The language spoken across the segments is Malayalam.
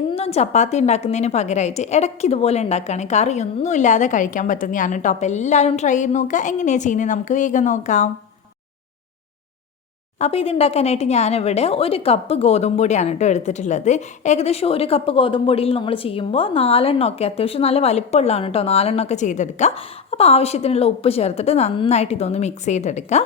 എന്നും ചപ്പാത്തി ഉണ്ടാക്കുന്നതിന് പകരമായിട്ട് ഇടയ്ക്ക് ഇതുപോലെ ഉണ്ടാക്കുകയാണെങ്കിൽ കറിയൊന്നും ഇല്ലാതെ കഴിക്കാൻ പറ്റുന്നതാണ് കേട്ടോ. അപ്പോൾ എല്ലാവരും ട്രൈ ചെയ്ത് നോക്കുക. എങ്ങനെയാണ് ചെയ്യുന്നത് നമുക്ക് വേഗം നോക്കാം. അപ്പോൾ ഇതുണ്ടാക്കാനായിട്ട് ഞാനിവിടെ 1 കപ്പ് ഗോതമ്പ് പൊടിയാണ് കേട്ടോ എടുത്തിട്ടുള്ളത്. ഏകദേശം 1 കപ്പ് ഗോതമ്പ് പൊടിയിൽ നമ്മൾ ചെയ്യുമ്പോൾ 4 എണ്ണമൊക്കെ അത്യാവശ്യം നല്ല വലിപ്പമുള്ളതാണ് കേട്ടോ. 4 എണ്ണമൊക്കെ ചെയ്തെടുക്കുക. അപ്പോൾ ആവശ്യത്തിനുള്ള ഉപ്പ് ചേർത്തിട്ട് നന്നായിട്ട് ഇതൊന്ന് മിക്സ് ചെയ്തെടുക്കുക.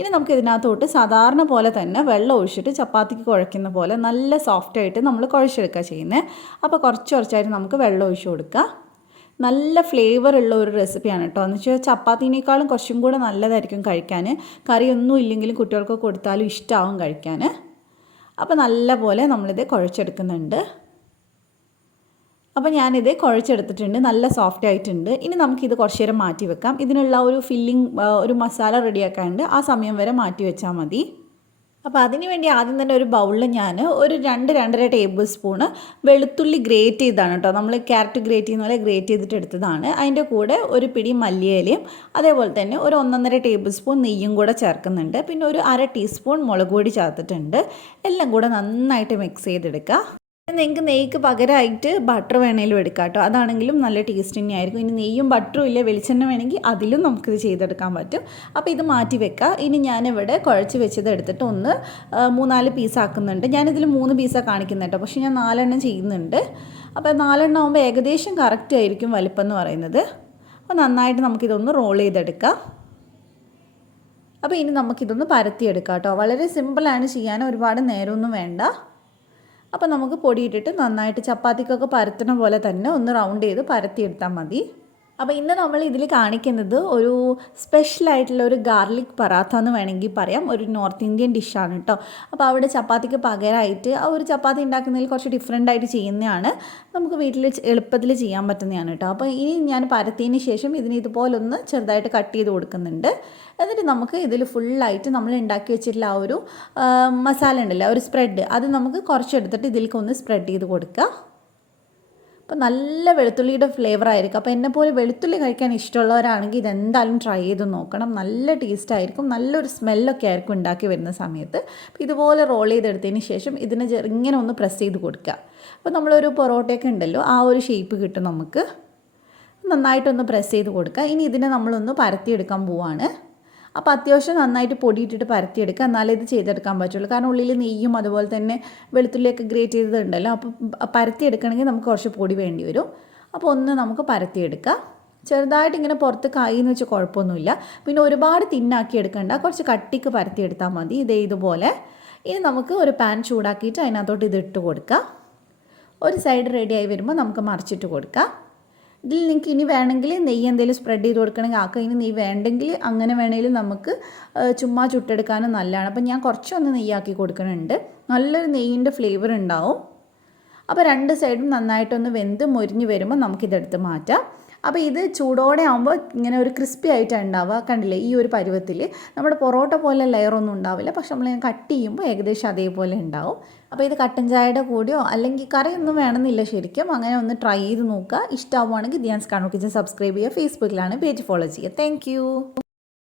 ഇനി നമുക്ക് ഇതിനകത്തോട്ട് സാധാരണ പോലെ തന്നെ വെള്ളം ഒഴിച്ചിട്ട് ചപ്പാത്തിക്ക് കുഴയ്ക്കുന്ന പോലെ നല്ല സോഫ്റ്റായിട്ട് നമ്മൾ കുഴച്ചെടുക്കുക ചെയ്യുന്നത്. അപ്പോൾ കുറച്ചായിട്ട് നമുക്ക് വെള്ളം ഒഴിച്ച് കൊടുക്കുക. നല്ല ഫ്ലേവർ ഉള്ള ഒരു റെസിപ്പിയാണ് കേട്ടോ. എന്ന് വെച്ചാൽ ചപ്പാത്തിനേക്കാളും കുറച്ചും കൂടെ നല്ലതായിരിക്കും കഴിക്കാൻ. കറിയൊന്നും ഇല്ലെങ്കിലും കുട്ടികൾക്ക് കൊടുത്താലും ഇഷ്ടമാവും കഴിക്കാൻ. അപ്പോൾ നല്ല പോലെ നമ്മളിത് കുഴച്ചെടുക്കുന്നുണ്ട്. അപ്പോൾ ഞാനിത് കുഴച്ചെടുത്തിട്ടുണ്ട്. നല്ല സോഫ്റ്റ് ആയിട്ടുണ്ട്. ഇനി നമുക്കിത് കുറച്ച് നേരം മാറ്റി വെക്കാം. ഇതിനുള്ള ഒരു ഫില്ലിംഗ് ഒരു മസാല റെഡിയാക്കാനുണ്ട്. ആ സമയം വരെ മാറ്റി വെച്ചാൽ മതി. അപ്പോൾ അതിന് വേണ്ടി ആദ്യം തന്നെ ഒരു ബൗളിൽ ഞാൻ ഒരു 2-2.5 ടേബിൾ സ്പൂണ് വെളുത്തുള്ളി ഗ്രേറ്റ് ചെയ്താണ് കേട്ടോ. നമ്മൾ ക്യാരറ്റ് ഗ്രേറ്റ് ചെയ്യുന്ന പോലെ ഗ്രേറ്റ് ചെയ്തിട്ട് എടുത്തതാണ്. അതിൻ്റെ കൂടെ ഒരു പിടി മല്ലിയിലയും അതേപോലെ തന്നെ ഒരു 1.5 ടേബിൾ സ്പൂൺ നെയ്യും കൂടെ ചേർക്കുന്നുണ്ട്. പിന്നെ ഒരു 1/2 ടീസ്പൂൺ മുളക് പൊടി ചേർത്തിട്ടുണ്ട്. എല്ലാം കൂടെ നന്നായിട്ട് മിക്സ് ചെയ്തെടുക്കുക. നിങ്ങൾക്ക് നെയ്ക്ക് പകരമായിട്ട് ബട്ടർ വേണമെങ്കിലും എടുക്കാം കേട്ടോ. അതാണെങ്കിലും നല്ല ടേസ്റ്റ് തന്നെയായിരിക്കും. ഇനി നെയ്യും ബട്ടറും ഇല്ല, വെളിച്ചെണ്ണ വേണമെങ്കിൽ അതിലും നമുക്കിത് ചെയ്തെടുക്കാൻ പറ്റും. അപ്പോൾ ഇത് മാറ്റി വെക്കാം. ഇനി ഞാനിവിടെ കുഴച്ച് വെച്ചത് എടുത്തിട്ട് ഒന്ന് 3-4 പീസാക്കുന്നുണ്ട്. ഞാനിതിൽ 3 പീസാണ് കാണിക്കുന്നത് കേട്ടോ. പക്ഷേ ഞാൻ 4 എണ്ണം ചെയ്യുന്നുണ്ട്. അപ്പോൾ 4 എണ്ണം ആകുമ്പോൾ ഏകദേശം കറക്റ്റ് ആയിരിക്കും വലിപ്പം എന്ന് പറയുന്നത്. അപ്പോൾ നന്നായിട്ട് നമുക്കിതൊന്ന് റോൾ ചെയ്തെടുക്കാം. അപ്പോൾ ഇനി നമുക്കിതൊന്ന് പരത്തിയെടുക്കാം കേട്ടോ. വളരെ സിമ്പിളാണ് ചെയ്യാൻ, ഒരുപാട് നേരമൊന്നും വേണ്ട. അപ്പോൾ നമുക്ക് പൊടിയിട്ടിട്ട് നന്നായിട്ട് ചപ്പാത്തിക്കൊക്കെ പരത്തുന്ന പോലെ തന്നെ ഒന്ന് റൗണ്ട് ചെയ്ത് പരത്തിയെടുത്താൽ മതി. അപ്പോൾ ഇന്ന് നമ്മൾ ഇതിൽ കാണിക്കുന്നത് ഒരു സ്പെഷ്യലായിട്ടുള്ള ഒരു ഗാർലിക് പറാത്ത എന്ന് വേണമെങ്കിൽ പറയാം. ഒരു നോർത്ത് ഇന്ത്യൻ ഡിഷാണ് കേട്ടോ. അപ്പോൾ അവിടെ ചപ്പാത്തിക്ക് പകരമായിട്ട് ആ ഒരു ചപ്പാത്തി ഉണ്ടാക്കുന്നതിൽ കുറച്ച് ഡിഫറെൻ്റ് ആയിട്ട് ചെയ്യുന്നതാണ്. നമുക്ക് വീട്ടിൽ എളുപ്പത്തിൽ ചെയ്യാൻ പറ്റുന്നതാണ് കേട്ടോ. അപ്പോൾ ഇനി ഞാൻ പരത്തിയതിന് ശേഷം ഇതിന് ഇതുപോലൊന്ന് ചെറുതായിട്ട് കട്ട് ചെയ്ത് കൊടുക്കുന്നുണ്ട്. എന്നിട്ട് നമുക്ക് ഇതിൽ ഫുള്ളായിട്ട് നമ്മൾ ഉണ്ടാക്കി വെച്ചിട്ടുള്ള ആ ഒരു മസാല ഉണ്ടല്ലോ, ഒരു സ്പ്രെഡ്, അത് നമുക്ക് കുറച്ചെടുത്തിട്ട് ഇതിലേക്ക് ഒന്ന് സ്പ്രെഡ് ചെയ്ത് കൊടുക്കുക. അപ്പോൾ നല്ല വെളുത്തുള്ളിയുടെ ഫ്ലേവർ ആയിരിക്കും. അപ്പോൾ എന്നെപ്പോലെ വെളുത്തുള്ളി കഴിക്കാൻ ഇഷ്ടമുള്ളവരാണെങ്കിൽ ഇതെന്തായാലും ട്രൈ ചെയ്ത് നോക്കണം. നല്ല ടേസ്റ്റ് ആയിരിക്കും. നല്ലൊരു സ്മെല്ലൊക്കെ ആയിരിക്കും ഉണ്ടാക്കി വരുന്ന സമയത്ത്. അപ്പോൾ ഇതുപോലെ റോൾ ചെയ്തെടുത്തതിന് ശേഷം ഇതിനെ ഇങ്ങനെ ഒന്ന് പ്രസ് ചെയ്ത് കൊടുക്കുക. അപ്പോൾ നമ്മളൊരു പൊറോട്ടയൊക്കെ ഉണ്ടല്ലോ, ആ ഒരു ഷേപ്പ് കിട്ടും നമുക്ക്. നന്നായിട്ടൊന്ന് പ്രസ് ചെയ്ത് കൊടുക്കുക. ഇനി ഇതിനെ നമ്മളൊന്ന് പരത്തിയെടുക്കാൻ പോവാണ്. അപ്പോൾ അത്യാവശ്യം നന്നായിട്ട് പൊടിയിട്ടിട്ട് പരത്തിയെടുക്കുക. എന്നാലേ ഇത് ചെയ്തെടുക്കാൻ പറ്റുള്ളൂ. കാരണം ഉള്ളിൽ നെയ്യും അതുപോലെ തന്നെ വെളുത്തുള്ളിയൊക്കെ ഗ്രേറ്റ് ചെയ്തതുണ്ടല്ലോ. അപ്പോൾ പരത്തിയെടുക്കണമെങ്കിൽ നമുക്ക് കുറച്ച് പൊടി വേണ്ടി വരും. അപ്പോൾ ഒന്ന് നമുക്ക് പരത്തിയെടുക്കുക. ചെറുതായിട്ട് ഇങ്ങനെ പുറത്ത് കായെന്ന് വെച്ചാൽ കുഴപ്പമൊന്നുമില്ല. പിന്നെ ഒരുപാട് തിന്നാക്കി എടുക്കണ്ട, കുറച്ച് കട്ടിക്ക് പരത്തിയെടുത്താൽ മതി. ഇതുപോലെ. ഇനി നമുക്ക് ഒരു പാൻ ചൂടാക്കിയിട്ട് അതിനകത്തോട്ട് ഇതിട്ട് കൊടുക്കുക. ഒരു സൈഡ് റെഡിയായി വരുമ്പോൾ നമുക്ക് മറിച്ചിട്ട് കൊടുക്കുക. ഇതിൽ നിങ്ങൾക്ക് ഇനി വേണമെങ്കിൽ നെയ്യ് എന്തെങ്കിലും സ്പ്രെഡ് ചെയ്ത് കൊടുക്കണമെങ്കിൽ ആക്കുക. ഇനി നെയ്യ് വേണ്ടെങ്കിൽ അങ്ങനെ വേണമെങ്കിലും നമുക്ക് ചുമ്മാ ചുട്ടെടുക്കാനും നല്ലതാണ്. അപ്പോൾ ഞാൻ കുറച്ചൊന്ന് നെയ്യാക്കി കൊടുക്കുന്നുണ്ട്. നല്ലൊരു നെയ്യിൻ്റെ ഫ്ലേവർ ഉണ്ടാവും. അപ്പോൾ 2 സൈഡും നന്നായിട്ടൊന്ന് വെന്ത് മൊരിഞ്ഞ് വരുമ്പോൾ നമുക്കിതെടുത്ത് മാറ്റാം. അപ്പോൾ ഇത് ചൂടോടെ ആകുമ്പോൾ ഇങ്ങനെ ഒരു ക്രിസ്പി ആയിട്ടാണ് ഉണ്ടാവുക. കണ്ടില്ലേ, ഈ ഒരു പരുവത്തിൽ. നമ്മുടെ പൊറോട്ട പോലെ ലെയറൊന്നും ഉണ്ടാവില്ല, പക്ഷെ നമ്മൾ കട്ട് ചെയ്യുമ്പോൾ ഏകദേശം അതേപോലെ ഉണ്ടാവും. അപ്പോൾ ഇത് കട്ടൻ ചായയുടെ കൂടെയോ അല്ലെങ്കിൽ കറിയൊന്നും വേണമെന്നില്ല ശരിക്കും. അങ്ങനെ ഒന്ന് ട്രൈ ചെയ്ത് നോക്കുക. ഇഷ്ടമാവുകയാണെങ്കിൽ ദിയാൻസ് കണ്ണൂർ കിച്ചൻ സബ്സ്ക്രൈബ് ചെയ്യുക. ഫേസ്ബുക്കിലാണ് പേജ് ഫോളോ ചെയ്യുക. താങ്ക്